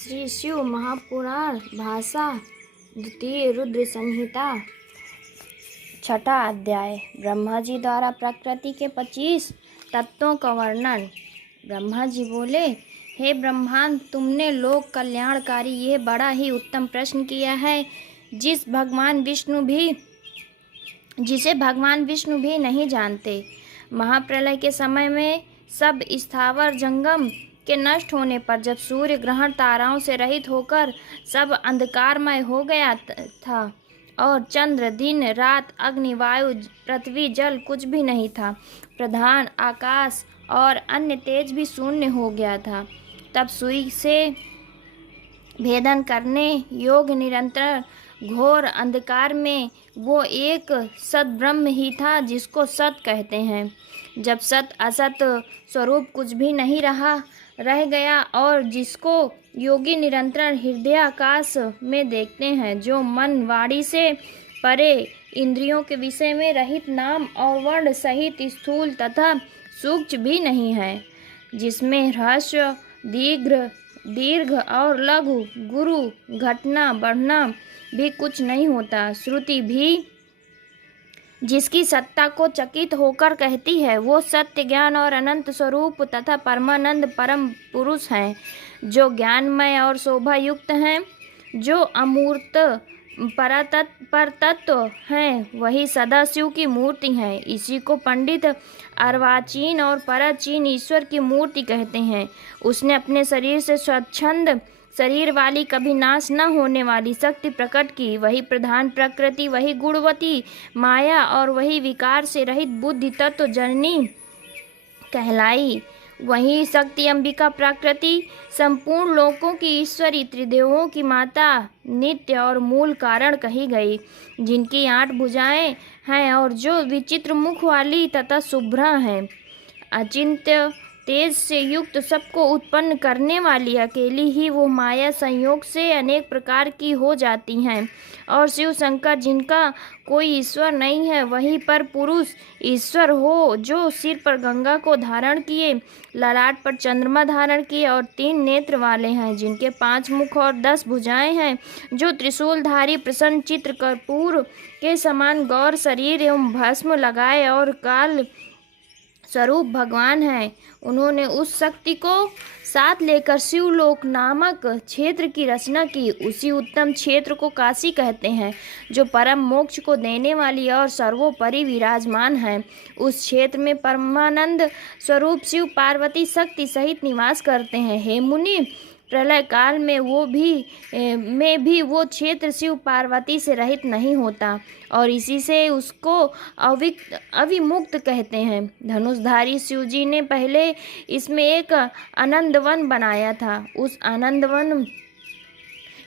श्री शिव महापुराण भाषा द्वितीय रुद्र संहिता छठा अध्याय। ब्रह्मा जी द्वारा प्रकृति के 25 तत्वों का वर्णन। ब्रह्मा जी बोले, हे ब्रह्मांड, तुमने लोक कल्याणकारी यह बड़ा ही उत्तम प्रश्न किया है जिसे भगवान विष्णु भी नहीं जानते। महाप्रलय के समय में सब स्थावर जंगम के नष्ट होने पर जब सूर्य ग्रहण ताराओं से रहित होकर सब अंधकारमय हो गया था और चंद्र दिन रात अग्नि वायु पृथ्वी जल कुछ भी नहीं था, प्रधान आकाश और अन्य तेज भी शून्य हो गया था, तब सुई से भेदन करने योग निरंतर घोर अंधकार में वो एक सद्ब्रह्म ही था जिसको सत कहते हैं। जब सत असत स्वरूप कुछ भी नहीं रह गया और जिसको योगी निरंतर हृदयाकाश में देखते हैं, जो मन वाणी से परे इंद्रियों के विषय में रहित नाम और वर्ण सहित स्थूल तथा सूक्ष्म भी नहीं है, जिसमें रहस्य दीर्घ और लघु गुरु घटना बढ़ना भी कुछ नहीं होता, श्रुति भी जिसकी सत्ता को चकित होकर कहती है, वो सत्य ज्ञान और अनंत स्वरूप तथा परमानंद परम पुरुष हैं, जो ज्ञानमय और शोभा युक्त हैं, जो अमूर्त परतत्व हैं, वही सदाशिव की मूर्ति है। इसी को पंडित अर्वाचीन और पराचीन ईश्वर की मूर्ति कहते हैं। उसने अपने शरीर से स्वच्छंद शरीर वाली कभी नाश न होने वाली शक्ति प्रकट की, वही प्रधान प्रकृति, वही गुणवती माया और वही विकार से रहित बुद्धि तत्व जननी कहलाई। वही शक्ति अंबिका प्रकृति संपूर्ण लोकों की ईश्वरी त्रिदेवों की माता नित्य और मूल कारण कही गई, जिनकी 8 भुजाएं हैं और जो विचित्र मुख वाली तथा शुभ्रा हैं, अचिंत्य तेज से युक्त सबको उत्पन्न करने वाली अकेली ही वो माया संयोग से अनेक प्रकार की हो जाती हैं। और शिव शंकर, जिनका कोई ईश्वर नहीं है, वही पर पुरुष ईश्वर हो, जो सिर पर गंगा को धारण किए, ललाट पर चंद्रमा धारण किए और 3 नेत्र वाले हैं, जिनके 5 मुख और 10 भुजाएं हैं, जो त्रिशूलधारी प्रसन्न चित्र कर्पूर के समान गौर शरीर एवं भस्म लगाए और काल स्वरूप भगवान है। उन्होंने उस शक्ति को साथ लेकर शिवलोक नामक क्षेत्र की रचना की। उसी उत्तम क्षेत्र को काशी कहते हैं, जो परम मोक्ष को देने वाली और सर्वोपरि विराजमान है। उस क्षेत्र में परमानंद स्वरूप शिव पार्वती शक्ति सहित निवास करते हैं। हे मुनि, प्रलय काल में भी वो क्षेत्र शिव पार्वती से रहित नहीं होता और इसी से उसको अविमुक्त कहते हैं। धनुषधारी शिवजी ने पहले इसमें एक आनंदवन बनाया था। उस आनंदवन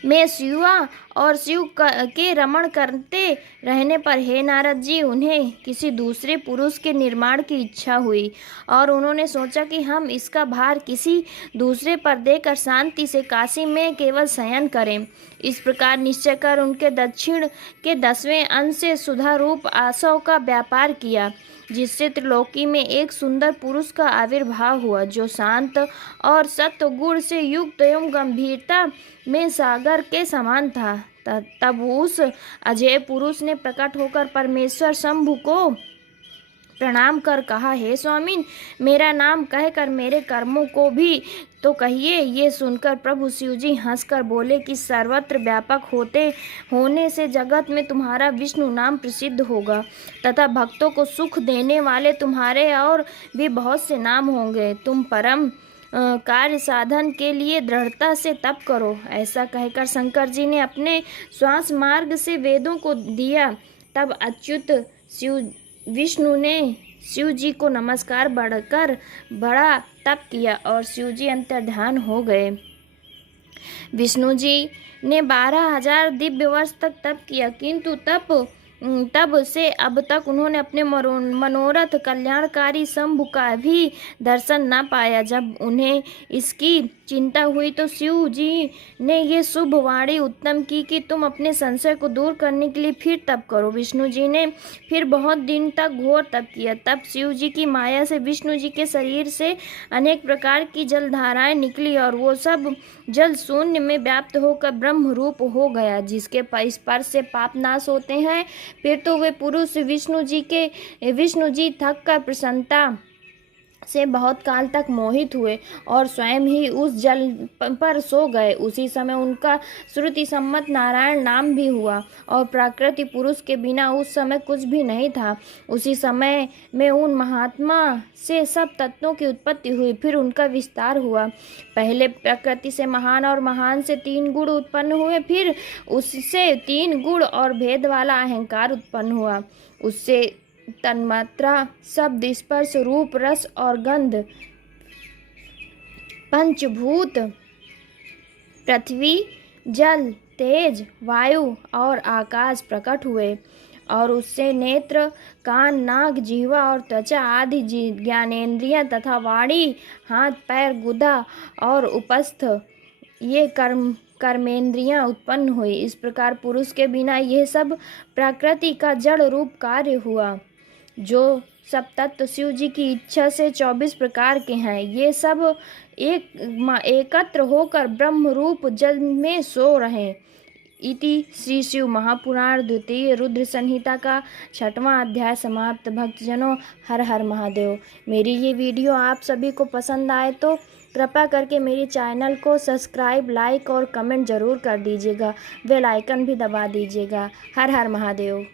में शिवा और शिव के रमण करते रहने पर हे नारद जी, उन्हें किसी दूसरे पुरुष के निर्माण की इच्छा हुई और उन्होंने सोचा कि हम इसका भार किसी दूसरे पर देकर शांति से काशी में केवल शयन करें। इस प्रकार निश्चय कर उनके दक्षिण के 10वें अंश से सुधा रूप आसव का व्यापार किया, जिससे त्रिलोकी में एक सुंदर पुरुष का आविर्भाव हुआ, जो शांत और सत्व गुण से युक्त एवं गंभीरता में सागर के समान था। तब उस अजय पुरुष ने प्रकट होकर परमेश्वर शंभु को प्रणाम कर कहा, हे स्वामिन, मेरा नाम कहकर मेरे कर्मों को भी तो कहिए। ये सुनकर प्रभु शिवजी हंसकर बोले कि सर्वत्र व्यापक होने से जगत में तुम्हारा विष्णु नाम प्रसिद्ध होगा तथा भक्तों को सुख देने वाले तुम्हारे और भी बहुत से नाम होंगे। तुम परम कार्य साधन के लिए दृढ़ता से तप करो। ऐसा कहकर शंकर जी ने अपने श्वास मार्ग से वेदों को दिया। तब अच्युत विष्णु ने शिव जी को नमस्कार बढ़कर बड़ा तप किया और शिव जी अंतर्ध्यान हो गए। विष्णु जी ने 12,000 दिव्य वर्ष तक तप किया, किंतु तप तब से अब तक उन्होंने अपने मनोरथ कल्याणकारी शंभु का भी दर्शन न पाया। जब उन्हें इसकी चिंता हुई तो शिव जी ने ये शुभ वाणी उत्तम की कि तुम अपने संशय को दूर करने के लिए फिर तप करो। विष्णु जी ने फिर बहुत दिन तक घोर तप किया। तब शिव जी की माया से विष्णु जी के शरीर से अनेक प्रकार की जलधाराएं निकली और वो सब जल शून्य में व्याप्त होकर ब्रह्म रूप हो गया, जिसके स्पर्श से पाप नाश होते हैं। फिर तो वे पुरुष विष्णु जी थक कर प्रसन्नता से बहुत काल तक मोहित हुए और स्वयं ही उस जल पर सो गए। उसी समय उनका श्रुति सम्मत नारायण नाम भी हुआ और प्रकृति पुरुष के बिना उस समय कुछ भी नहीं था। उसी समय में उन महात्मा से सब तत्वों की उत्पत्ति हुई, फिर उनका विस्तार हुआ। पहले प्रकृति से महान और महान से 3 गुण उत्पन्न हुए, फिर उससे 3 गुण और भेद वाला अहंकार उत्पन्न हुआ। उससे तन्मात्रा, शब्द, स्पर्श, रूप, रस और गंध, पंचभूत पृथ्वी, जल, तेज, वायु और आकाश प्रकट हुए और उससे नेत्र, कान, नाक, जिह्वा और त्वचा आदि ज्ञानेंद्रियां तथा वाणी, हाथ, पैर, गुदा और उपस्थ ये कर्मेंद्रियां उत्पन्न हुई। इस प्रकार पुरुष के बिना यह सब प्रकृति का जड़ रूप कार्य हुआ। जो सब तत्व शिव जी की इच्छा से 24 प्रकार के हैं, ये सब एकत्र होकर ब्रह्म रूप जल में सो रहे। इति श्री शिव महापुराण द्वितीय रुद्र संहिता का 6वां अध्याय समाप्त। भक्तजनों, हर हर महादेव। मेरी ये वीडियो आप सभी को पसंद आए तो कृपया करके मेरे चैनल को सब्सक्राइब, लाइक और कमेंट ज़रूर कर दीजिएगा। बेल आइकन भी दबा दीजिएगा। हर हर महादेव।